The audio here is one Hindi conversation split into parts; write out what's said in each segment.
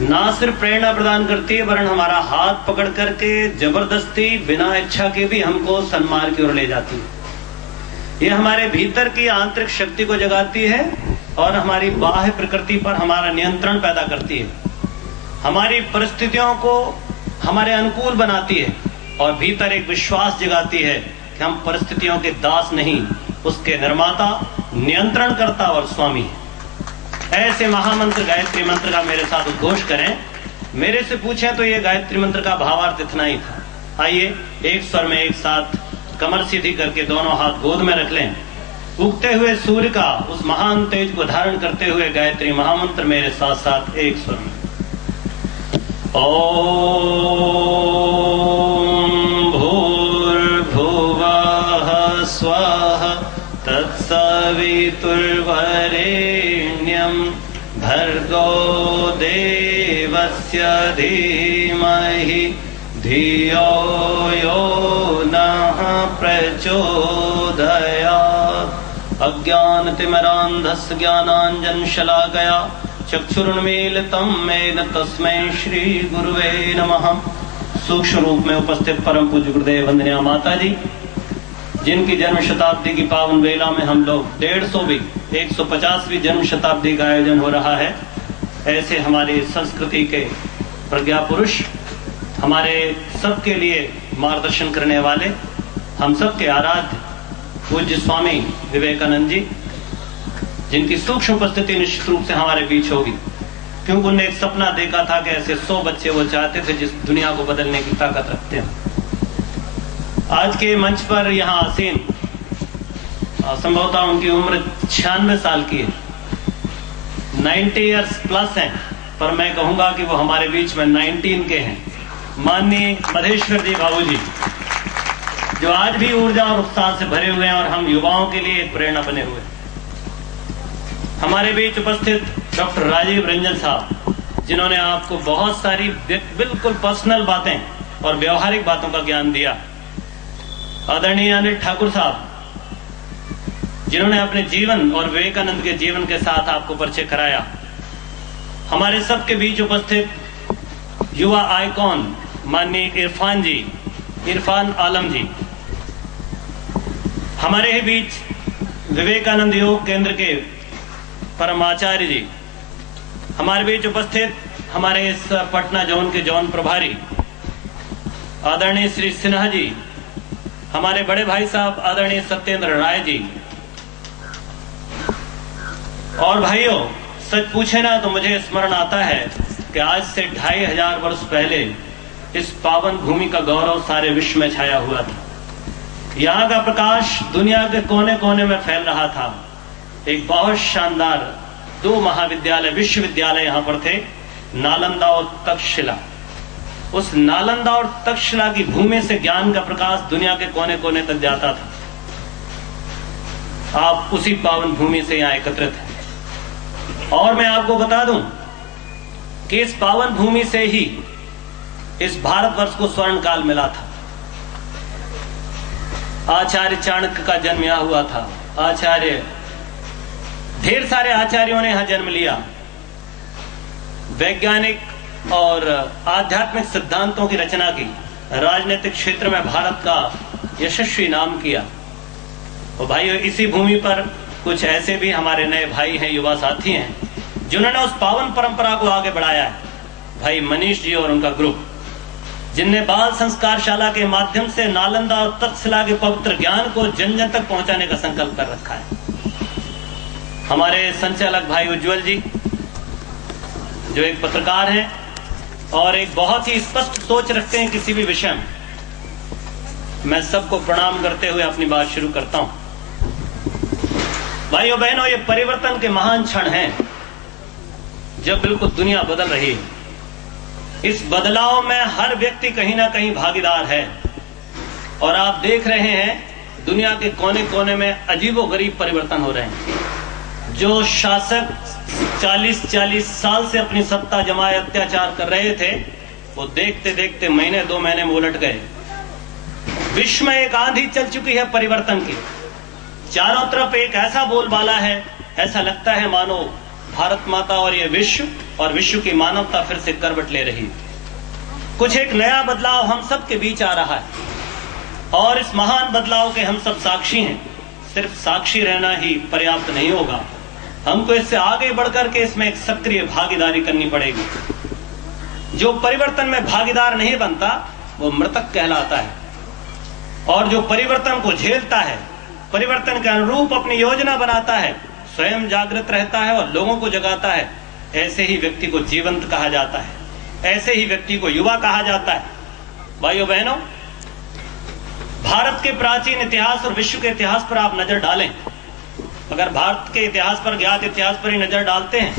ना सिर्फ प्रेरणा प्रदान करती है वरन हमारा हाथ पकड़ करके जबरदस्ती बिना इच्छा के भी हमको सन्मार्ग की ओर ले जाती है। ये हमारे भीतर की आंतरिक शक्ति को जगाती है और हमारी बाह्य प्रकृति पर हमारा नियंत्रण पैदा करती है, हमारी परिस्थितियों को हमारे अनुकूल बनाती है और भीतर एक विश्वास जगाती है कि हम परिस्थितियों के दास नहीं, उसके निर्माता, नियंत्रणकर्ता और स्वामी है। ऐसे महामंत्र गायत्री मंत्र का मेरे साथ उद्घोष करें। मेरे से पूछें तो ये गायत्री मंत्र का भावार्थ इतना ही था। आइए एक स्वर में एक साथ कमर सीधी करके दोनों हाथ गोद में रख लें। उगते हुए सूर्य का उस महान तेज को धारण करते हुए गायत्री महामंत्र मेरे साथ साथ एक स्वर में। ओम भूर्भुवः स्वः तत्सवितुर्वरेण्यं भर्गो देवस्य धीमहि धियो यो नः प्रचोदयात्। अज्ञानतिमिरान्धस्य ज्ञानाञ्जनशलाकया चक्षुरुन्मीलितं येन तस्मै श्री गुरुवे नमः। सूक्ष्म रूप में उपस्थित परम पूज्य गुरुदेव वंदनीय माता जी, जिनकी जन्म शताब्दी की पावन वेला में हम लोग 150वीं जन्म शताब्दी का आयोजन हो रहा है, ऐसे हमारी संस्कृति के प्रज्ञा पुरुष, हमारे सबके लिए मार्गदर्शन करने वाले, हम सबके आराध्य पूज्य स्वामी विवेकानंद जी, जिनकी सूक्ष्म उपस्थिति निश्चित रूप से हमारे बीच होगी, क्योंकि उन्होंने एक सपना देखा था कि ऐसे 100 बच्चे वो चाहते थे जिस दुनिया को बदलने की ताकत रखते हैं। आज के मंच पर यहाँ आसीन संभवतः उनकी उम्र 96 साल की है, 90 इयर्स प्लस हैं, पर मैं कहूंगा कि वो हमारे बीच में 19 के हैं। माननीय मधेश्वर जी बाबू जी, जो आज भी ऊर्जा और उत्साह से भरे हुए हैं और हम युवाओं के लिए एक प्रेरणा बने हुए हैं। हमारे बीच उपस्थित डॉक्टर राजीव रंजन साहब, जिन्होंने आपको बहुत सारी बिल्कुल पर्सनल बातें और व्यवहारिक बातों का ज्ञान दिया। आदरणीय अनिल ठाकुर साहब, जिन्होंने अपने जीवन और विवेकानंद के जीवन के साथ आपको परिचय कराया। हमारे सबके बीच उपस्थित युवा आइकॉन माननीय इरफान जी, इरफान आलम जी। हमारे ही बीच विवेकानंद योग केंद्र के परमाचार्य जी। हमारे बीच उपस्थित हमारे इस पटना जोन के जोन प्रभारी आदरणीय श्री सिन्हा जी। हमारे बड़े भाई साहब आदरणीय सत्येंद्र राय जी। और भाइयों, सच पूछे ना तो मुझे स्मरण आता है कि आज से 2500 वर्ष पहले इस पावन भूमि का गौरव सारे विश्व में छाया हुआ था। यहाँ का प्रकाश दुनिया के कोने कोने में फैल रहा था। एक बहुत शानदार 2 महाविद्यालय, विश्वविद्यालय यहाँ पर थे, नालंदा और तक्षशिला। उस नालंदा और तक्षशिला की भूमि से ज्ञान का प्रकाश दुनिया के कोने कोने तक जाता था। आप उसी पावन भूमि से यहाँ एकत्रित हैं। और मैं आपको बता दूं कि इस पावन भूमि से ही इस भारतवर्ष को स्वर्ण काल मिला था। आचार्य चाणक्य का जन्म यहाँ हुआ था। ढेर सारे आचार्यों ने यहां जन्म लिया। वैज्ञानिक और आध्यात्मिक सिद्धांतों की रचना की, राजनीतिक क्षेत्र में भारत का यशस्वी नाम किया। और भाइयों, इसी भूमि पर कुछ ऐसे भी हमारे नए भाई हैं, युवा साथी हैं, जिन्होंने उस पावन परंपरा को आगे बढ़ाया है। भाई मनीष जी और उनका ग्रुप, जिनने बाल संस्कारशाला के माध्यम से नालंदा और तक्षशिला के पवित्र ज्ञान को जन जन तक पहुंचाने का संकल्प कर रखा है। हमारे संचालक भाई उज्जवल जी, जो एक पत्रकार हैं और एक बहुत ही स्पष्ट सोच रखते हैं किसी भी विषय में। मैं सबको प्रणाम करते हुए अपनी बात शुरू करता हूं। भाइयों बहनों, ये परिवर्तन के महान क्षण हैं जब बिल्कुल दुनिया बदल रही है। इस बदलाव में हर व्यक्ति कहीं ना कहीं भागीदार है और आप देख रहे हैं दुनिया के कोने कोने में अजीबोगरीब परिवर्तन हो रहे हैं। जो शासक 40-40 साल से अपनी सत्ता जमाए अत्याचार कर रहे थे, वो देखते देखते महीने 2 महीने में उलट गए। विश्व में एक आंधी चल चुकी है परिवर्तन की। चारों तरफ एक ऐसा बोलबाला है, ऐसा लगता है मानो भारत माता और ये विश्व और विश्व की मानवता फिर से करवट ले रही थी। कुछ एक नया बदलाव हम सब के बीच आ रहा है और इस महान बदलाव के हम सब साक्षी हैं। सिर्फ साक्षी रहना ही पर्याप्त नहीं होगा, हमको इससे आगे बढ़कर के इसमें एक सक्रिय भागीदारी करनी पड़ेगी। जो परिवर्तन में भागीदार नहीं बनता वो मृतक कहलाता है, और जो परिवर्तन को झेलता है, परिवर्तन के अनुरूप अपनी योजना बनाता है, स्वयं जागृत रहता है और लोगों को जगाता है, ऐसे ही व्यक्ति को जीवंत कहा जाता है, ऐसे ही व्यक्ति को युवा कहा जाता है। भाइयों बहनों, भारत के प्राचीन इतिहास और विश्व के इतिहास पर आप नजर डालें। अगर भारत के इतिहास पर, ज्ञात इतिहास पर ही नजर डालते हैं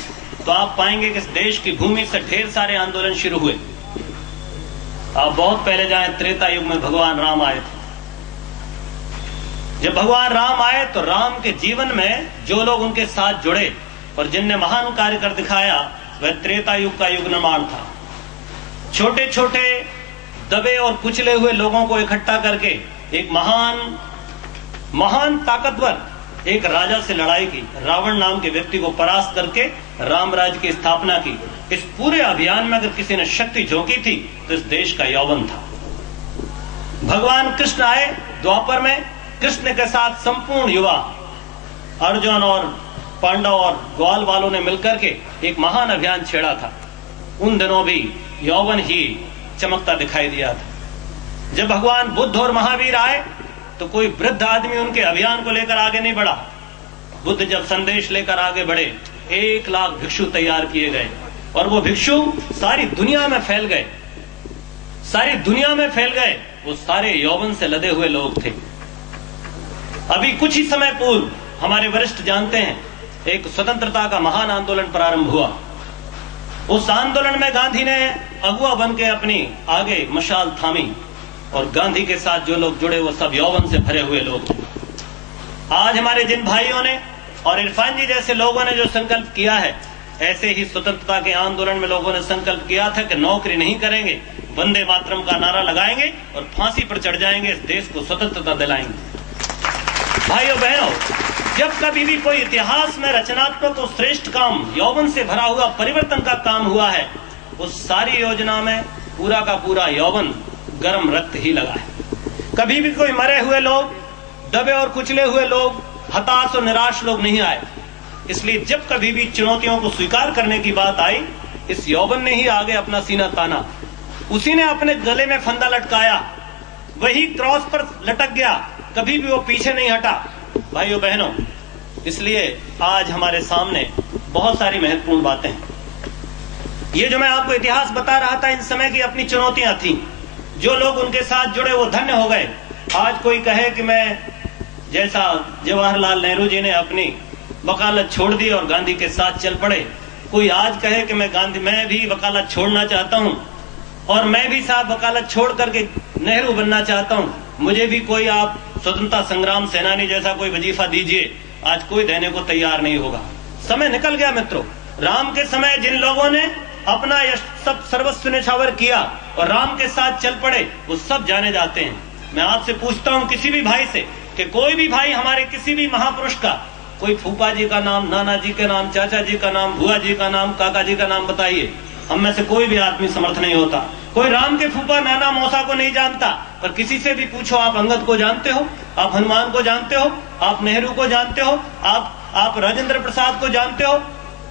तो आप पाएंगे कि इस देश की भूमि से ढेर सारे आंदोलन शुरू हुए। आप बहुत पहले जाएं, त्रेता युग में भगवान राम आए थे। जब भगवान राम आए तो राम के जीवन में जो लोग उनके साथ जुड़े और जिनने महान कार्य कर दिखाया, वह त्रेता युग का युग निर्माण था। छोटे छोटे दबे और कुचले हुए लोगों को इकट्ठा करके एक महान ताकतवर एक राजा से लड़ाई की, रावण नाम के व्यक्ति को परास्त करके राम राज्य की स्थापना की। इस पूरे अभियान में अगर किसी ने शक्ति झोंकी थी तो इस देश का यौवन था। भगवान कृष्ण आए द्वापर में, कृष्ण के साथ संपूर्ण युवा अर्जुन और पांडव और ग्वाल वालों ने मिलकर के एक महान अभियान छेड़ा था। उन दिनों भी यौवन ही चमकता दिखाई दिया था। जब भगवान बुद्ध और महावीर आए तो कोई वृद्ध आदमी उनके अभियान को लेकर आगे नहीं बढ़ा। बुद्ध जब संदेश लेकर आगे बढ़े, 1 लाख भिक्षु तैयार किए गए और वो भिक्षु सारी दुनिया में फैल गए, सारी दुनिया में फैल गए। वो सारे यौवन से लदे हुए लोग थे। अभी कुछ ही समय पूर्व हमारे वरिष्ठ जानते हैं, एक स्वतंत्रता का महान आंदोलन प्रारंभ हुआ। उस आंदोलन में गांधी ने अगुआ बन के अपनी आगे मशाल थामी और गांधी के साथ जो लोग जुड़े वो सब यौवन से भरे हुए लोग थे। आज हमारे जिन भाइयों ने और इरफान जी जैसे लोगों ने जो संकल्प किया है, ऐसे ही स्वतंत्रता के आंदोलन में लोगों ने संकल्प किया था कि नौकरी नहीं करेंगे, वंदे मातरम का नारा लगाएंगे और फांसी पर चढ़ जाएंगे, इस देश को स्वतंत्रता दिलाएंगे। भाइयों बहनों, जब कभी भी कोई इतिहास में रचनात्मक और श्रेष्ठ काम, यौवन से भरा हुआ परिवर्तन का काम हुआ है, उस सारी योजना में पूरा का पूरा यौवन गर्म रक्त ही लगा है। कभी भी कोई मरे हुए लोग, दबे और कुचले हुए लोग, हताश और निराश लोग नहीं आए। इसलिए जब कभी भी चुनौतियों को स्वीकार करने की बात आई, इस यौवन ने ही आगे अपना सीना ताना, उसी ने अपने गले में फंदा लटकाया, वही क्रॉस पर लटक गया, कभी भी वो पीछे नहीं हटा। भाइयों बहनों, इसलिए आज हमारे सामने बहुत सारी महत्वपूर्ण बातें हैं। ये जो मैं आपको इतिहास बता रहा था, इन समय की अपनी चुनौतियां थी। जो लोग उनके साथ जुड़े वो धन्य हो गए। आज कोई कहे कि मैं, जैसा जवाहरलाल नेहरू जी ने अपनी वकालत छोड़ दी और गांधी के साथ चल पड़े, कोई आज कहे कि मैं भी वकालत छोड़ना चाहता हूं और मैं भी साहब वकालत छोड़ करके नेहरू बनना चाहता हूं, मुझे भी कोई आप स्वतंत्रता संग्राम सेनानी जैसा कोई वजीफा दीजिए, आज कोई देने को तैयार नहीं होगा। समय निकल गया मित्रों। राम के समय जिन लोगों ने अपना सब सर्वस्व न्यौछावर किया और राम के साथ चल पड़े, वो सब जाने जाते हैं। मैं आपसे पूछता हूं किसी भी भाई से कि कोई भी भाई हमारे किसी भी महापुरुष का, कोई फूफा जी का नाम, नाना जी का नाम, चाचा जी का नाम, बुआ जी का नाम, काका जी का नाम बताइए। हम में से कोई भी आदमी समर्थ नहीं होता। कोई राम के फूफा, नाना, मौसा को नहीं जानता। पर किसी से भी पूछो, आप अंगद को जानते हो, आप हनुमान को जानते हो, आप नेहरू को जानते हो, आप राजेंद्र प्रसाद को जानते हो,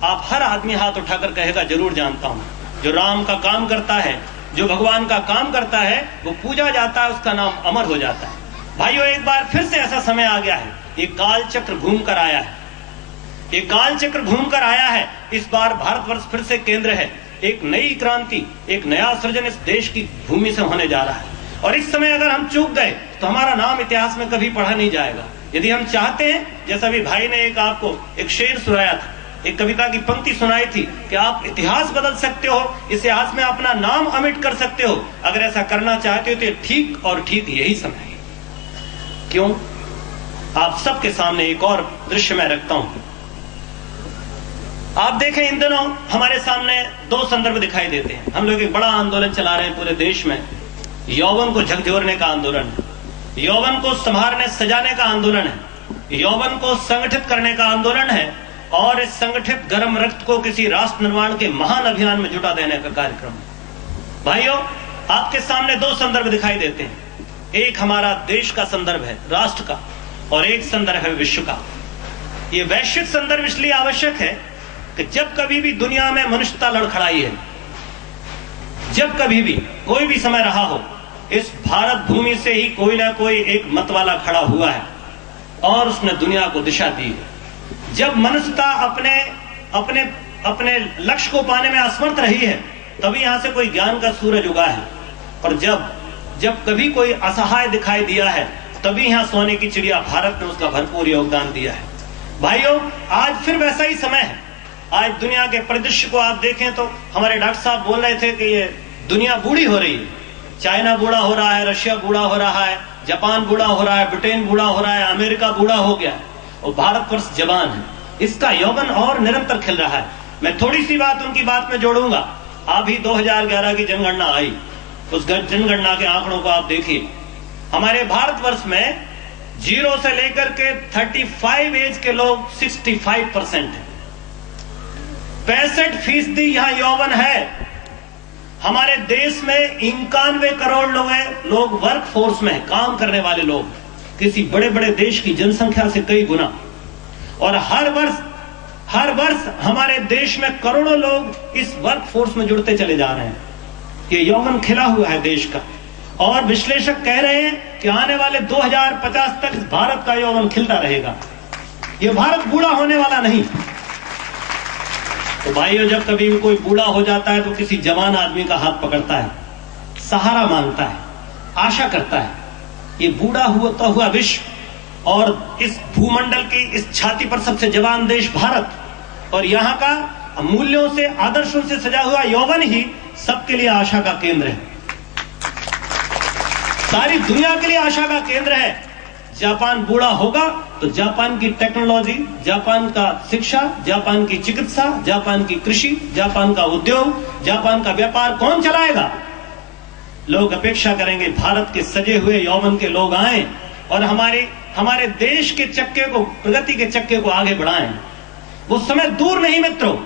आप हर आदमी हाथ उठाकर कहेगा जरूर जानता हूं। जो राम का काम करता है, जो भगवान का काम करता है, वो पूजा जाता है, उसका नाम अमर हो जाता है। भाइयों, एक बार फिर से ऐसा समय आ गया है, ये काल चक्र घूम कर आया है, ये काल चक्र घूम कर आया है। इस बार भारतवर्ष फिर से केंद्र है। एक नई क्रांति, एक नया सृजन इस देश की भूमि से होने जा रहा है। और इस समय अगर हम चूक गए तो हमारा नाम इतिहास में कभी पढ़ा नहीं जाएगा। यदि हम चाहते हैं, जैसा भी भाई ने आपको एक शेर सुनाया था, एक कविता की पंक्ति सुनाई थी कि आप इतिहास बदल सकते हो, इतिहास में अपना नाम अमिट कर सकते हो। अगर ऐसा करना चाहते हो तो ठीक और ठीक यही समय है। क्यों? आप सबके सामने एक और दृश्य मैं रखता हूं। आप देखें, इन दिनों हमारे सामने दो संदर्भ दिखाई देते हैं। हम लोग एक बड़ा आंदोलन चला रहे हैं पूरे देश में, यौवन को झकझोरने का आंदोलन है, यौवन को संभालने सजाने का आंदोलन है, यौवन को संगठित करने का आंदोलन है और इस संगठित गर्म रक्त को किसी राष्ट्र निर्माण के महान अभियान में जुटा देने का कार्यक्रम। भाइयों, आपके सामने दो संदर्भ दिखाई देते हैं। एक हमारा देश का संदर्भ है, राष्ट्र का, और एक संदर्भ है विश्व का। यह वैश्विक संदर्भ इसलिए आवश्यक है कि जब कभी भी दुनिया में मनुष्यता लड़खड़ाई है, जब कभी भी कोई भी समय रहा हो, इस भारत भूमि से ही कोई ना कोई एक मत वाला खड़ा हुआ है और उसने दुनिया को दिशा दी है। जब मनुष्यता अपने लक्ष्य को पाने में असमर्थ रही है, तभी यहां से कोई ज्ञान का सूरज उगा है। और जब कभी कोई असहाय दिखाई दिया है, तभी यहां सोने की चिड़िया भारत ने उसका भरपूर योगदान दिया है। भाइयों, आज फिर वैसा ही समय है। आज दुनिया के परिदृश्य को आप देखें तो हमारे डॉक्टर साहब बोल रहे थे कि ये दुनिया बूढ़ी हो रही है। चाइना बूढ़ा हो रहा है, रशिया बूढ़ा हो रहा है, जापान बूढ़ा हो रहा है, ब्रिटेन बूढ़ा हो रहा है, अमेरिका बूढ़ा हो गया है और भारतवर्ष जवान है। इसका यौवन और निरंतर खिल रहा है। मैं थोड़ी सी बात उनकी बात में जोड़ूंगा। अभी 2011 की जनगणना आई, उस जनगणना के आंकड़ों को आप देखिए। हमारे भारतवर्ष में 0 से लेकर के 35 एज के लोग 65% है। 65% यहां यौवन है। हमारे देश में 91 करोड़ लोग वर्क फोर्स में काम करने वाले लोग, किसी बड़े बड़े देश की जनसंख्या से कई गुना। और हर वर्ष हमारे देश में करोड़ों लोग इस वर्क फोर्स में जुड़ते चले जा रहे हैं। ये यौवन खिला हुआ है देश का, और विश्लेषक कह रहे हैं कि आने वाले 2050 तक भारत का यौवन खिलता रहेगा। ये भारत बूढ़ा होने वाला नहीं। तो भाइयों, जब कभी भी कोई बूढ़ा हो जाता है तो किसी जवान आदमी का हाथ पकड़ता है, सहारा मांगता है, आशा करता है। ये बूढ़ा हुआ विश्व और इस भूमंडल की इस छाती पर सबसे जवान देश भारत, और यहाँ का मूल्यों से, आदर्शों से सजा हुआ यौवन ही सबके लिए आशा का केंद्र है। सारी दुनिया के लिए आशा का केंद्र है। जापान बूढ़ा होगा तो जापान की टेक्नोलॉजी, जापान का शिक्षा, जापान की चिकित्सा, जापान की कृषि, जापान का उद्योग, जापान का व्यापार कौन चलाएगा? लोग अपेक्षा करेंगे भारत के सजे हुए यौवन के लोग आए और हमारे देश के चक्के को, प्रगति के चक्के को आगे बढ़ाएं। वो समय दूर नहीं मित्रों,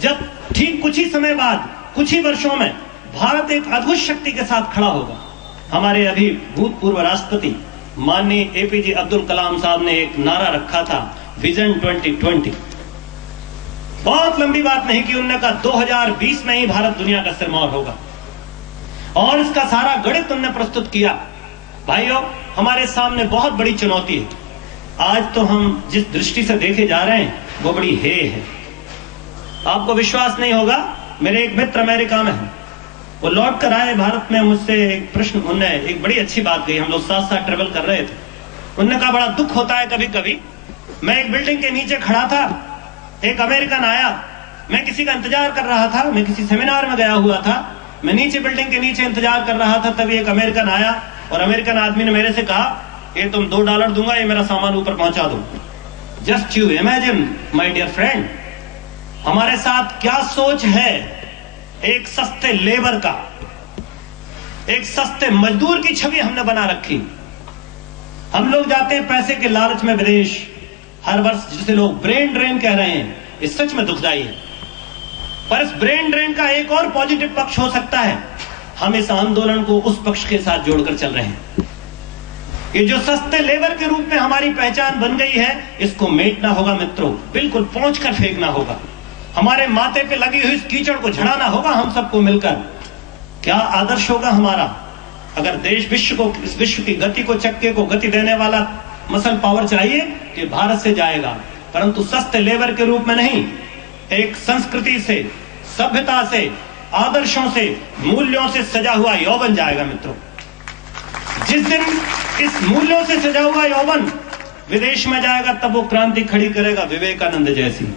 जब ठीक कुछ ही समय बाद, कुछ ही वर्षों में भारत एक अद्भुत शक्ति के साथ खड़ा होगा। हमारे अभी भूतपूर्व राष्ट्रपति माननीय एपीजे अब्दुल कलाम साहब ने एक नारा रखा था, विजन 2020। बहुत लंबी बात नहीं कि उन्होंने कहा 2020 में ही भारत दुनिया का सिरमौर होगा, और इसका सारा गणित उन्होंने प्रस्तुत किया। भाइयों, हमारे सामने बहुत बड़ी चुनौती है। आज तो हम जिस दृष्टि से देखे जा रहे हैं वो बड़ी है। आपको विश्वास नहीं होगा, मेरे एक मित्र अमेरिका में है, वो लौट कर आए भारत में। मुझसे एक प्रश्न, उन्होंने एक बड़ी अच्छी बात कही। हम लोग साथ साथ ट्रेवल कर रहे थे। उन्होंने कहा बड़ा दुख होता है कभी कभी, मैं एक बिल्डिंग के नीचे खड़ा था, एक अमेरिकन आया, मैं किसी का इंतजार कर रहा था, मैं किसी सेमिनार में गया हुआ था, मैं नीचे बिल्डिंग के नीचे इंतजार कर रहा था, तभी एक अमेरिकन आया और अमेरिकन आदमी ने मेरे से कहा, ये तुम $2 दूंगा, ये मेरा सामान ऊपर पहुंचा दो। Just you imagine my dear friend, हमारे साथ क्या सोच है एक सस्ते लेबर का, एक सस्ते मजदूर की छवि हमने बना रखी। हम लोग जाते हैं पैसे के लालच में विदेश हर वर्ष, जिसे लोग ब्रेन ड्रेन कह रहे हैं, ये सच में दुखदाई है। पर इस ब्रेन ड्रेन का एक और पॉजिटिव पक्ष हो सकता है। हम इस आंदोलन को उस पक्ष के साथ जोड़कर चल रहे हैं। ये जो सस्ते लेबर के रूप में हमारी पहचान बन गई है, इसको मेटना होगा मित्रों, बिल्कुल पहुंच कर फेंकना होगा। हमारे माथे पे लगी हुई इस कीचड़ को झड़ाना होगा हम सबको मिलकर। क्या आदर्श होगा हमारा? अगर देश इस विश्व की गति को, चक्के को गति देने वाला मसल पावर चाहिए कि भारत से जाएगा, परंतु सस्ते लेबर के रूप में नहीं, एक संस्कृति से, सभ्यता से, आदर्शों से, मूल्यों से सजा हुआ यौवन जाएगा मित्रों। जिस दिन इस मूल्यों से सजा हुआ यौवन विदेश में जाएगा, तब वो क्रांति खड़ी करेगा विवेकानंद जैसी।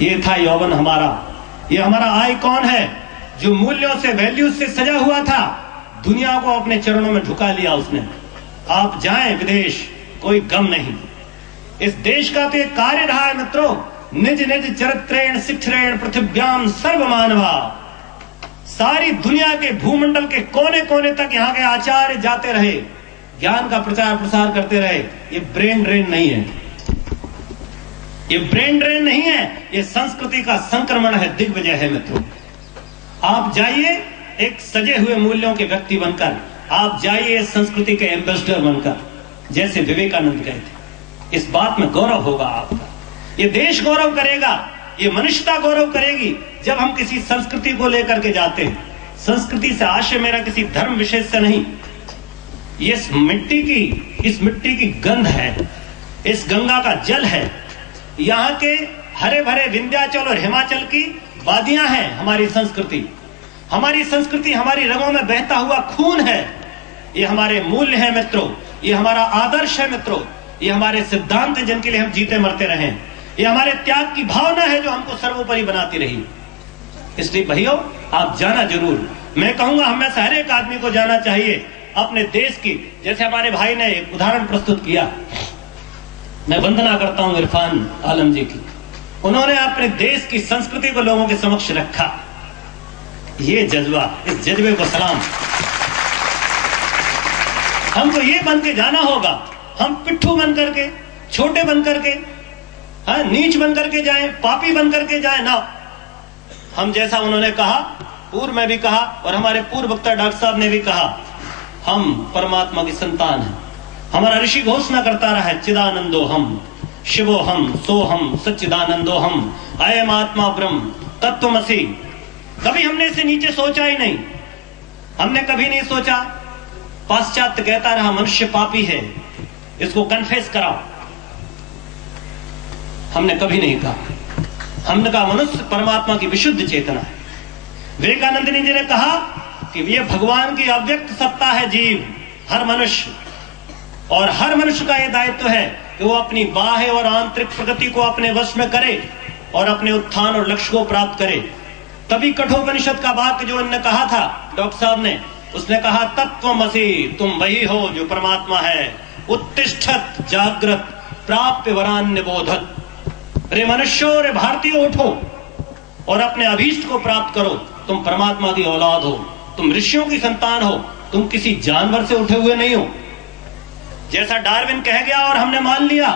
ये था यौवन हमारा, ये हमारा आइकॉन है जो मूल्यों से, वैल्यूज से सजा हुआ था। दुनिया को अपने चरणों में झुका लिया उसने। आप जाएं विदेश, कोई गम नहीं। इस देश का तो एक कार्य रहा है मित्रों, निज निज चरित्रेण शिक्षरेण पृथिव्याम सर्व मानवा। सारी दुनिया के भूमंडल के कोने कोने तक यहाँ के आचार्य जाते रहे, ज्ञान का प्रचार प्रसार करते रहे। ये ब्रेन ड्रेन नहीं है। ये ब्रेन ड्रेन नहीं है, ये संस्कृति का संक्रमण है, दिग्विजय है मित्रों। आप जाइए एक सजे हुए मूल्यों के व्यक्ति बनकर, आप जाइए संस्कृति के एम्बेसडर बनकर, जैसे विवेकानंद गए थे। इस बात में गौरव होगा आपका, ये देश गौरव करेगा, ये मनुष्यता गौरव करेगी जब हम किसी संस्कृति को लेकर के जाते हैं। संस्कृति से आशय मेरा किसी धर्म विशेष से नहीं, ये इस मिट्टी की गंध है, इस गंगा का जल है, यहाँ के हरे भरे विंध्याचल और हिमाचल की वादियां हैं हमारी संस्कृति। हमारी संस्कृति हमारी रगों में बहता हुआ खून है। ये हमारे मूल्य हैं मित्रों, ये हमारा आदर्श है मित्रों, ये हमारे सिद्धांत हैं जिनके लिए हम जीते मरते रहे। ये हमारे त्याग की भावना है जो हमको सर्वोपरि बनाती रही। इसलिए भाइयों, आप जाना जरूर, मैं कहूंगा हम में से हर एक आदमी को जाना चाहिए अपने देश की। जैसे हमारे भाई ने एक उदाहरण प्रस्तुत किया, मैं वंदना करता हूं इरफान आलम जी की, उन्होंने अपने देश की संस्कृति को लोगों के समक्ष रखा। ये जज्बा, इस जज्बे को सलाम। हमको ये बन के जाना होगा, हम पिट्ठू बन करके, छोटे बन करके, नीच बन करके जाएं, पापी बन करके जाएं ना। हम जैसा उन्होंने कहा, पूर्व में भी कहा और हमारे पूर्व वक्ता डॉक्टर साहब ने भी कहा, हम परमात्मा की संतान हैं। हमारा ऋषि घोषणा करता रहा है, चिदानंदो हम, शिवो हम, सो हम, सच्चिदानंदो हम, अयम आत्मा ब्रह्म तत्वमसि। कभी हमने इसे नीचे सोचा ही नहीं, हमने कभी नहीं सोचा। पाश्चात्य कहता रहा मनुष्य पापी है, इसको कन्फेस कराओ। हमने कभी नहीं कहा, हमने कहा मनुष्य परमात्मा की विशुद्ध चेतना है। विवेकानंद जी ने कहा कि ये भगवान की अव्यक्त सत्ता है जीव, हर मनुष्य, और हर मनुष्य का यह दायित्व है कि वो अपनी बाह्य और आंतरिक प्रकृति को अपने वश में करे और अपने उत्थान और लक्ष्य को प्राप्त करे। तभी कठोपनिषद का वाक्य जो उन्होंने कहा था डॉक्टर साहब ने, उसने कहा तत्वमसि, तुम वही हो जो परमात्मा है। उत्तिष्ठत जागृत प्राप्य वरान्य बोधत। रे मनुष्यों, रे भारतीयों, उठो और अपने अभीष्ट को प्राप्त करो। तुम परमात्मा की औलाद हो, तुम ऋषियों की संतान हो, तुम किसी जानवर से उठे हुए नहीं हो। जैसा डार्विन कह गया और हमने मान लिया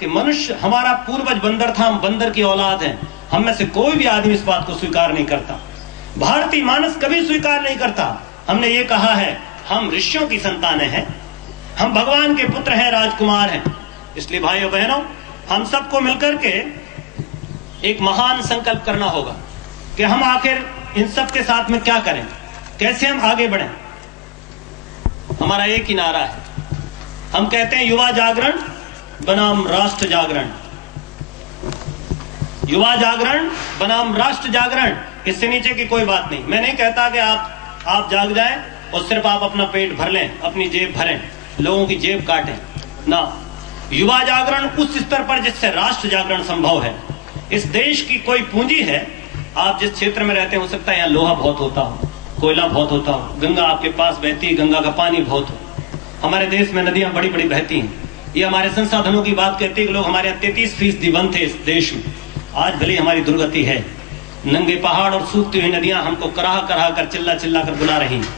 कि मनुष्य हमारा पूर्वज बंदर था, हम बंदर की औलाद हैं। हम में से कोई भी आदमी इस बात को स्वीकार नहीं करता, भारतीय मानस कभी स्वीकार नहीं करता। हमने ये कहा है हम ऋषियों की संतानें हैं, हम भगवान के पुत्र हैं, राजकुमार हैं। इसलिए भाइयों बहनों, हम सबको मिलकर के एक महान संकल्प करना होगा कि हम आखिर इन सब के साथ में क्या करें, कैसे हम आगे बढ़ें। हमारा एक ही नारा है, हम कहते हैं युवा जागरण बनाम राष्ट्र जागरण। युवा जागरण बनाम राष्ट्र जागरण, इससे नीचे की कोई बात नहीं। मैं नहीं कहता कि आप जाग जाएं और सिर्फ आप अपना पेट भर लें, अपनी जेब भरें, लोगों की जेब काटें ना। युवा जागरण उस स्तर पर जिससे राष्ट्र जागरण संभव है। इस देश की कोई पूंजी है, आप जिस क्षेत्र में रहते हैं, हो सकता है यहाँ लोहा बहुत होता हो, कोयला बहुत होता हो, गंगा आपके पास बहती है, गंगा का पानी बहुत हो। हमारे देश में नदियां बड़ी बड़ी बहती हैं। ये हमारे संसाधनों की बात कहती है कि लोग हमारे यहाँ 33% वन थे इस देश में। आज भले हमारी दुर्गति है, नंगे पहाड़ और सूखती हुई नदियां हमको कराह कराह कर, चिल्ला चिल्ला कर बुला रही हैं,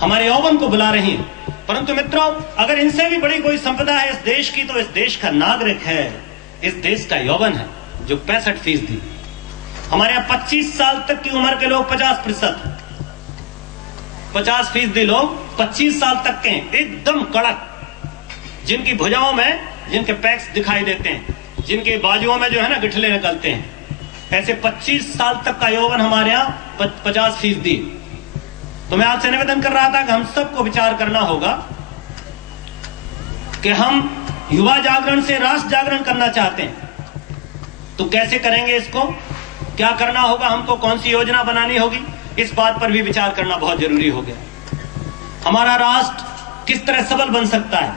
हमारे यौवन को बुला रही हैं। परंतु मित्रों, अगर इनसे भी बड़ी कोई संपदा है इस देश की, तो इस देश का नागरिक है, इस देश का यौवन है, जो 65%। हमारे यहाँ 25 साल तक की उम्र के लोग 50%, 50% लोग 25 साल तक के हैं, एकदम कड़क, जिनकी भुजाओं में जिनके पैक्स दिखाई देते हैं, जिनके बाजुओं में जो है ना गिठले निकलते हैं, ऐसे 25 साल तक का यौवन हमारे यहाँ 50%। तो मैं आपसे निवेदन कर रहा था कि हम सबको विचार करना होगा कि हम युवा जागरण से राष्ट्र जागरण करना चाहते हैं, तो कैसे करेंगे इसको, क्या करना होगा हमको, कौन सी योजना बनानी होगी, इस बात पर भी विचार करना बहुत जरूरी हो गया। हमारा राष्ट्र किस तरह सबल बन सकता है।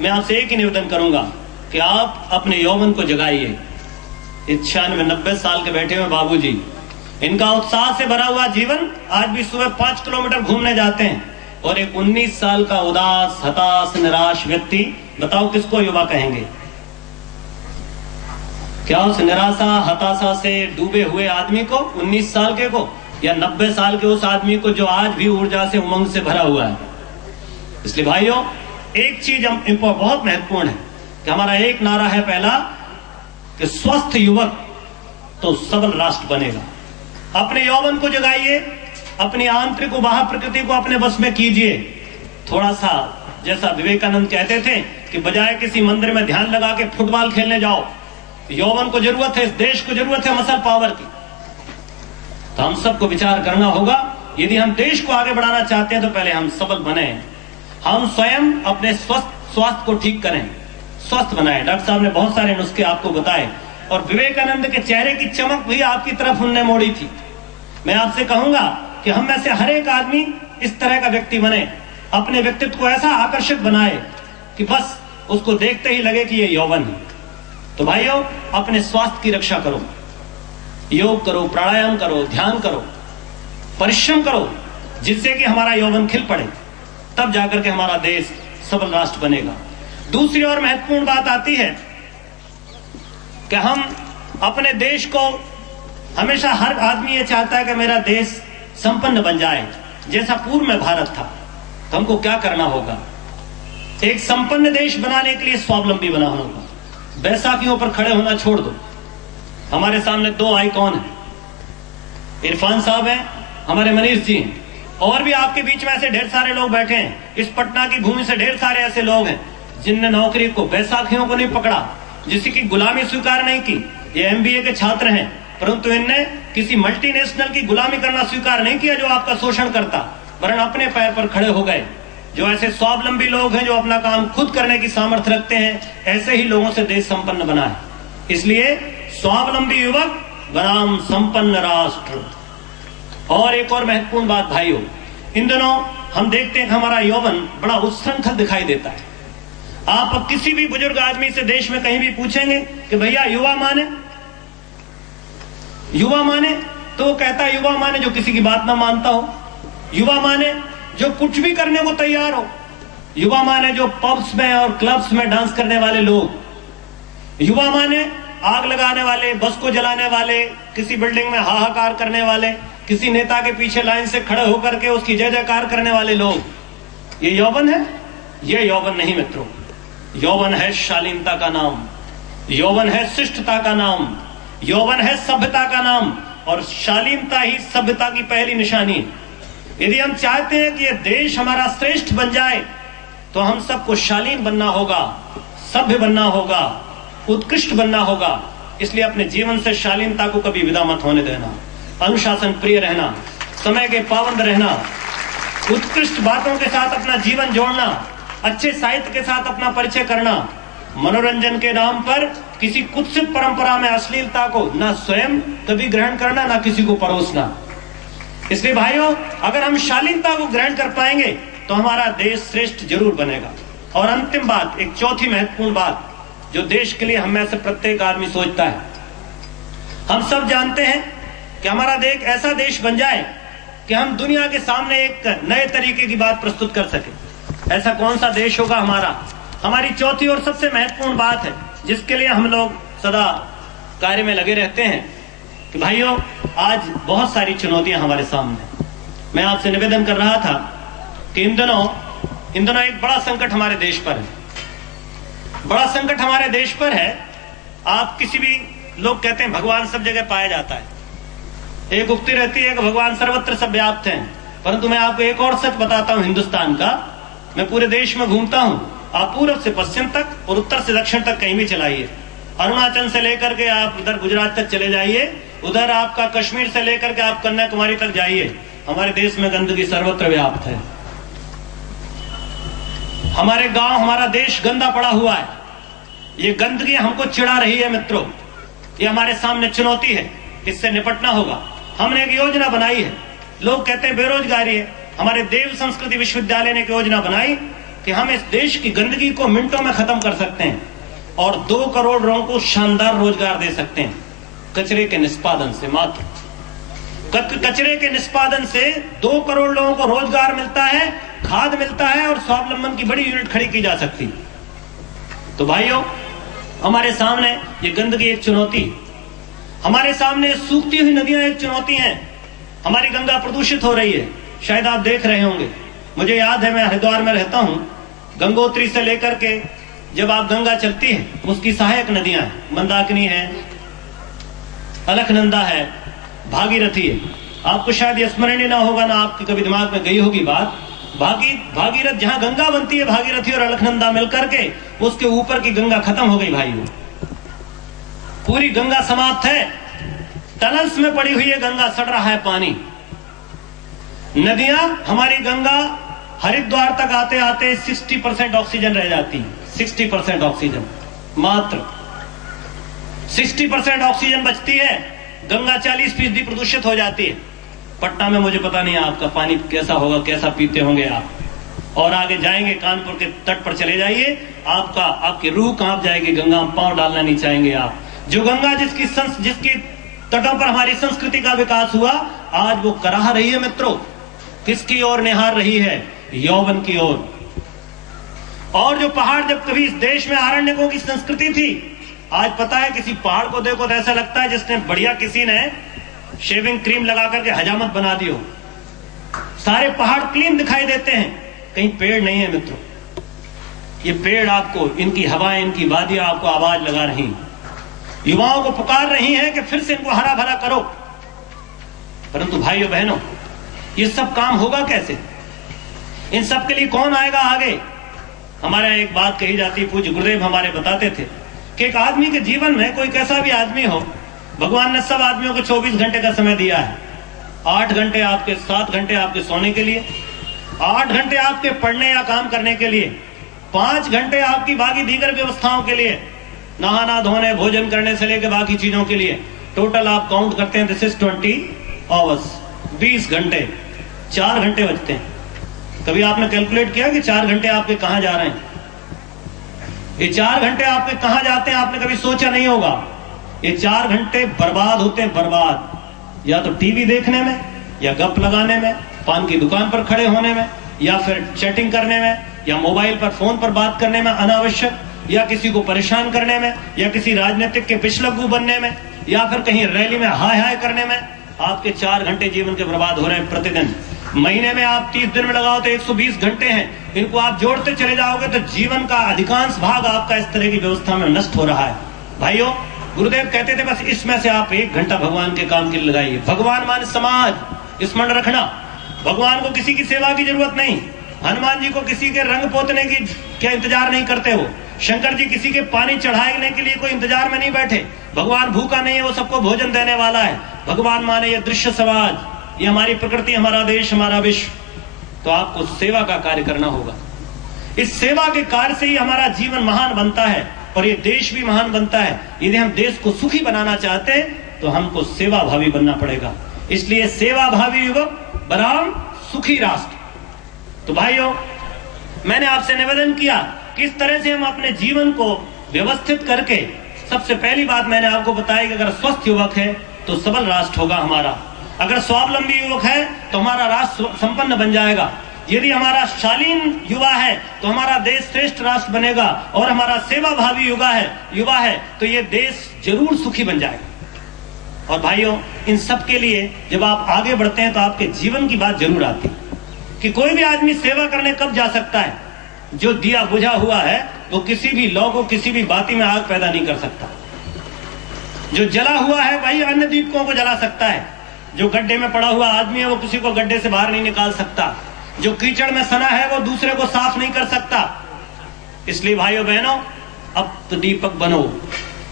मैं आपसे एक ही निवेदन करूंगा कि आप अपने यौवन को जगाइए। 96-90 साल के बैठे हुए बाबूजी, इनका उत्साह से भरा हुआ जीवन, आज भी सुबह 5 किलोमीटर घूमने जाते हैं, और एक 19 साल का उदास, हताश, निराश व्यक्ति, बताओ किसको युवा कहेंगे? क्या उस निराशा, हताशा से डूबे हुए आदमी को, 19 साल के को, या 90 साल के उस आदमी को जो आज भी ऊर्जा से, उमंग से भरा हुआ है? इसलिए भाइयों, एक चीज हम बहुत महत्वपूर्ण है कि हमारा एक नारा है पहला, कि स्वस्थ युवक तो सबल राष्ट्र बनेगा। अपने यौवन को जगाइए, अपनी आंतरिक व बाह्य प्रकृति को अपने बस में कीजिए। थोड़ा सा जैसा विवेकानंद कहते थे कि बजाय किसी मंदिर में ध्यान लगा के फुटबॉल खेलने जाओ, यौवन को जरूरत है, इस देश को जरूरत है मसल पावर की। तो हम सबको विचार करना होगा, यदि हम देश को आगे बढ़ाना चाहते हैं तो पहले हम सबल बने, हम स्वयं अपने स्वास्थ्य को ठीक करें, स्वस्थ बनाएं। डॉक्टर साहब ने बहुत सारे नुस्खे आपको बताए और विवेकानंद के चेहरे की चमक भी आपकी तरफ उनने मोड़ी थी। मैं आपसे कहूंगा कि हम में से हर एक आदमी इस तरह का व्यक्ति बने, अपने व्यक्तित्व को ऐसा आकर्षक बनाए कि बस उसको देखते ही लगे कि ये यौवन है। तो भाइयों, अपने स्वास्थ्य की रक्षा करो, योग करो, प्राणायाम करो, ध्यान करो, परिश्रम करो, जिससे कि हमारा यौवन खिल पड़े, तब जाकर के हमारा देश सबल राष्ट्र बनेगा। दूसरी और महत्वपूर्ण बात आती है कि हम अपने देश को, हमेशा हर आदमी ये चाहता है कि मेरा देश संपन्न बन जाए, जैसा पूर्व में भारत था। तो हमको क्या करना होगा? एक संपन्न देश बनाने के लिए स्वावलंबी बनाना होगा। बैसाखियों पर खड़े होना छोड़ दो। हमारे सामने दो आइकॉन हैं, इरफान साहब हैं, हमारे मनीष जी हैं, और भी आपके बीच में ऐसे ढेर सारे लोग बैठे हैं। इस पटना की भूमि से ढेर सारे ऐसे लोग हैं जिनने नौकरी को, बैसाखियों को नहीं पकड़ा, जिसकी की गुलामी स्वीकार नहीं की। ये MBA के छात्र हैं, परंतु इनने किसी मल्टीनेशनल की गुलामी करना स्वीकार नहीं किया जो आपका शोषण करता, वरन अपने पैर पर खड़े हो गए। जो ऐसे स्वावलंबी लोग हैं, जो अपना काम खुद करने की सामर्थ्य रखते हैं, ऐसे ही लोगों से देश संपन्न बना है। इसलिए स्वावलंबी युवक बनाम संपन्न राष्ट्र। और एक और महत्वपूर्ण बात भाइयों, इन दिनों हम देखते हैं कि हमारा यौवन बड़ा उच्छृंखल दिखाई देता है। आप किसी भी बुजुर्ग आदमी से देश में कहीं भी पूछेंगे कि भैया युवा माने, युवा माने, तो वो कहता है युवा माने जो किसी की बात ना मानता हो, युवा माने जो कुछ भी करने को तैयार हो, युवा माने जो पब्स में और क्लब्स में डांस करने वाले लोग, युवा माने आग लगाने वाले, बस को जलाने वाले, किसी बिल्डिंग में हाहाकार करने वाले, किसी नेता के पीछे लाइन से खड़े होकर के उसकी जय जयकार करने वाले लोग। ये यौवन है? ये यौवन नहीं मित्रों। यौवन है शालीनता का नाम, यौवन है शिष्टता का नाम, यौवन है सभ्यता का नाम, और शालीनता ही सभ्यता की पहली निशानी है। यदि हम चाहते हैं कि यह देश हमारा श्रेष्ठ बन जाए, तो हम सबको शालीन बनना होगा, सभ्य बनना होगा, उत्कृष्ट बनना होगा। इसलिए अपने जीवन से शालीनता को कभी विदा मत होने देना, अनुशासन प्रिय रहना, समय के पाबंद रहना, उत्कृष्ट बातों के साथ अपना जीवन जोड़ना, अच्छे साहित्य के साथ अपना परिचय करना, मनोरंजन के नाम पर किसी कुत्सित परंपरा में अश्लीलता को ना स्वयं कभी ग्रहण करना, ना किसी को परोसना। इसलिए भाइयों, अगर हम शालीनता को ग्रहण कर पाएंगे तो हमारा देश श्रेष्ठ जरूर बनेगा। और अंतिम बात, एक चौथी महत्वपूर्ण बात जो देश के लिए हम में से प्रत्येक आदमी सोचता है, हम सब जानते हैं कि हमारा देश ऐसा देश बन जाए कि हम दुनिया के सामने एक नए तरीके की बात प्रस्तुत कर सके। ऐसा कौन सा देश होगा हमारा? हमारी चौथी और सबसे महत्वपूर्ण बात है जिसके लिए हम लोग सदा कार्य में लगे रहते हैं कि भाइयों, आज बहुत सारी चुनौतियां हमारे सामने। मैं आपसे निवेदन कर रहा था कि इन दिनों एक बड़ा संकट हमारे देश पर है, बड़ा संकट हमारे देश पर है। आप किसी भी, लोग कहते हैं भगवान सब जगह पाया जाता है, एक उक्ति रहती है कि भगवान सर्वत्र सब व्याप्त हैं, परंतु मैं आपको एक और सच बताता हूं हिंदुस्तान का। मैं पूरे देश में घूमता हूं, आप पूर्व से पश्चिम तक और उत्तर से दक्षिण तक कहीं भी चलाइए, अरुणाचल से लेकर के आप उधर गुजरात तक चले जाइए, उधर आपका कश्मीर से लेकर के आप कन्याकुमारी तक जाइए, हमारे देश में गंदगी सर्वत्र व्याप्त है। हमारे गांव, हमारा देश गंदा पड़ा हुआ है। ये गंदगी हमको चिढ़ा रही है मित्रों, ये हमारे सामने चुनौती है, इससे निपटना होगा। हमने एक योजना बनाई है, लोग कहते हैं बेरोजगारी है, हमारे देव संस्कृति विश्वविद्यालय ने एक योजना बनाई कि हम इस देश की गंदगी को मिनटों में खत्म कर सकते हैं और 2 करोड़ लोगों को शानदार रोजगार दे सकते हैं। कचरे के निष्पादन से, मात्र कचरे के निष्पादन से 2 करोड़ लोगों को रोजगार मिलता है, खाद मिलता है और स्वावलंबन की बड़ी यूनिट खड़ी की जा सकती। तो भाइयों, हमारे सामने ये गंदगी एक चुनौती, हमारे सामने सूखती हुई नदियां एक चुनौती हैं, हमारी गंगा प्रदूषित हो रही है। शायद आप देख रहे होंगे, मुझे याद है, मैं हरिद्वार में रहता हूं, गंगोत्री से लेकर के जब आप गंगा चलती है, उसकी सहायक नदियां हैं, मंदाकिनी है, अलकनंदा है, भागीरथी है। आपको शायद ये स्मरण ना होगा ना आपके कभी दिमाग में गई होगी बात। भागीरथ जहां गंगा बनती है, भागीरथी और अलकनंदा मिलकर के, उसके ऊपर की गंगा खत्म हो गई भाइयों। पूरी गंगा समाप्त है, टनल्स में पड़ी हुई है गंगा, सड़ रहा है पानी। नदियां, हमारी गंगा हरिद्वार तक आते आते 60% ऑक्सीजन रह जाती है। 60% ऑक्सीजन, मात्र 60% ऑक्सीजन बचती है। गंगा 40% प्रदूषित हो जाती है। पटना में मुझे पता नहीं आपका पानी कैसा होगा, कैसा पीते होंगे आप। और आगे जाएंगे, कानपुर के तट पर चले जाइए, आपकी रूह कांप जाएगी, गंगा में पांव डालना नहीं चाहेंगे आप। जो गंगा जिसकी तटों पर हमारी संस्कृति का विकास हुआ, आज वो कराह रही है मित्रों। किसकी ओर निहार रही है? यौवन की ओर। और जो पहाड़, जब कभी इस देश में आरण्यकों की संस्कृति थी, आज पता है किसी पहाड़ को देखो तो ऐसा लगता है जिसने बढ़िया किसी ने शेविंग क्रीम लगा करके हजामत बना दी हो। सारे पहाड़ क्लीन दिखाई देते हैं, कहीं पेड़ नहीं है मित्रों। ये पेड़ आपको, इनकी हवाएं, इनकी वादियां आपको आवाज लगा रही, युवाओं को पुकार रही हैं कि फिर से इनको हरा भरा करो। परंतु भाइयों बहनों, ये सब काम होगा कैसे? इन सब के लिए कौन आएगा आगे? हमारे एक बात कही जाती, पूज्य गुरुदेव हमारे बताते थे कि एक आदमी के जीवन में, कोई कैसा भी आदमी हो, भगवान ने सब आदमियों को 24 घंटे का समय दिया है। 8 घंटे आपके, 7 घंटे आपके सोने के लिए, 8 घंटे आपके पढ़ने या काम करने के लिए, 5 घंटे आपकी बाकी दीगर व्यवस्थाओं के लिए, नहाना धोने, भोजन करने से लेकर बाकी चीजों के लिए। टोटल आप काउंट करते हैं, दिस इज 20 आवर्स, 20 घंटे, 4 घंटे बचते हैं। कभी आपने कैलकुलेट किया कि 4 घंटे आपके कहां जा रहे हैं? ये 4 घंटे आपके कहां जाते हैं, आपने कभी सोचा नहीं होगा। ये 4 घंटे बर्बाद होते हैं, बर्बाद। या तो टीवी देखने में, या गप लगाने में, पान की दुकान पर खड़े होने में, या फिर चैटिंग करने में, या मोबाइल पर, फोन पर बात करने में अनावश्यक, या किसी को परेशान करने में, या किसी राजनीतिक के पिछलग्गू बनने में, या फिर कहीं रैली में हाय हाय करने में। आपके 4 घंटे जीवन के बर्बाद हो रहे हैं प्रतिदिन। महीने में आप 30 दिन में लगाओ तो 120 घंटे हैं। इनको आप जोड़ते चले जाओगे तो जीवन का अधिकांश भाग आपका इस तरह की व्यवस्था में नष्ट हो रहा है। भाइयों, गुरुदेव कहते थे बस इसमें से आप 1 घंटा भगवान के काम के लिए लगाइए। भगवान मान समाज, स्मरण रखना। भगवान को किसी की सेवा की जरूरत नहीं। हनुमान जी को किसी के रंग पोतने की क्या इंतजार नहीं करते हो। शंकर जी किसी के पानी चढ़ाने के लिए कोई इंतजार में नहीं बैठे। भगवान भूखा नहीं है, वो सबको भोजन देने वाला है। भगवान माने ये दृश्य समाज, ये हमारी प्रकृति, हमारा देश, हमारा विश्व। तो आपको सेवा का कार्य करना होगा। इस सेवा के कार्य से ही हमारा जीवन महान बनता है और ये देश भी महान बनता है। यदि हम देश को सुखी बनाना चाहते हैं तो हमको सेवा भावी बनना पड़ेगा। इसलिए सेवा भावी युवक बनाम सुखी राष्ट्र। तो भाइयों, मैंने आपसे निवेदन किया किस तरह से हम अपने जीवन को व्यवस्थित करके, सबसे पहली बात मैंने आपको बताया कि अगर स्वस्थ युवक है तो सबल राष्ट्र होगा हमारा। अगर स्वावलंबी युवक है तो हमारा राष्ट्र संपन्न बन जाएगा। यदि हमारा शालीन युवा है तो हमारा देश श्रेष्ठ राष्ट्र बनेगा। और हमारा सेवा भावी युवा है तो ये देश जरूर सुखी बन जाएगा। और भाइयों, इन सब के लिए जब आप आगे बढ़ते हैं तो आपके जीवन की बात जरूर आती है कि कोई भी आदमी सेवा करने कब जा सकता है। जो दिया बुझा हुआ है वो किसी भी लौ को, किसी भी बाती में आग पैदा नहीं कर सकता। जो जला हुआ है वही अन्य दीपकों को जला सकता है। जो गड्ढे में पड़ा हुआ आदमी है वो किसी को गड्ढे से बाहर नहीं निकाल सकता। जो कीचड़ में सना है वो दूसरे को साफ नहीं कर सकता। इसलिए भाइयों बहनों, अब तो दीपक बनो,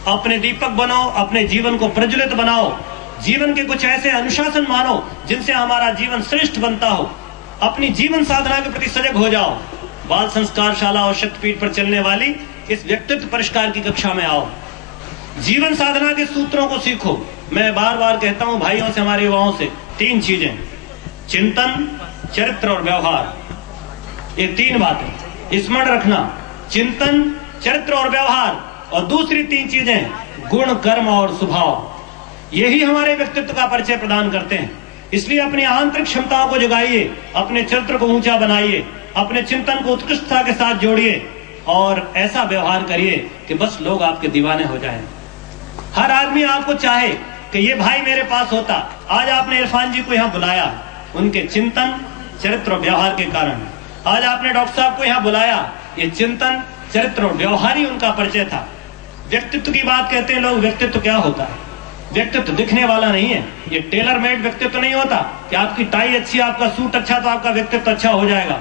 अपने दीपक बनो, अपने जीवन को प्रज्वलित बनाओ। जीवन के कुछ ऐसे अनुशासन मानो जिनसे हमारा जीवन श्रेष्ठ बनता हो। अपनी जीवन साधना के प्रति सजग हो जाओ। बाल संस्कार शाला और शक्तिपीठ पर चलने वाली इस व्यक्तित्व परिष्कार की कक्षा में आओ। जीवन साधना के सूत्रों को सीखो। मैं बार बार कहता हूं भाइयों से, हमारे युवाओं से, 3 चीजें, चिंतन, चरित्र और व्यवहार। ये 3 बातें स्मरण रखना। चिंतन, चरित्र और व्यवहार। और दूसरी 3 चीजें गुण, कर्म और स्वभाव। यही हमारे व्यक्तित्व का परिचय प्रदान करते हैं। इसलिए अपनी आंतरिक क्षमताओं को जगाइए, अपने चरित्र को ऊंचा बनाइए, अपने चिंतन को उत्कृष्टता के साथ जोड़िए और ऐसा व्यवहार करिए कि बस लोग आपके दीवाने हो जाएं। हर आदमी आपको चाहे कि ये भाई मेरे पास होता। आज आपने इरफान जी को यहाँ बुलाया उनके चिंतन, चरित्र और व्यवहार के कारण। आज आपने डॉक्टर साहब को यहाँ बुलाया, ये चिंतन, चरित्र और व्यवहार ही उनका परिचय था। व्यक्तित्व की बात कहते हैं लोग, व्यक्तित्व क्या होता है? व्यक्तित्व दिखने वाला नहीं है, ये टेलर मेड व्यक्तित्व नहीं होता कि आपकी टाई अच्छी, आपका सूट अच्छा तो आपका व्यक्तित्व अच्छा हो जाएगा।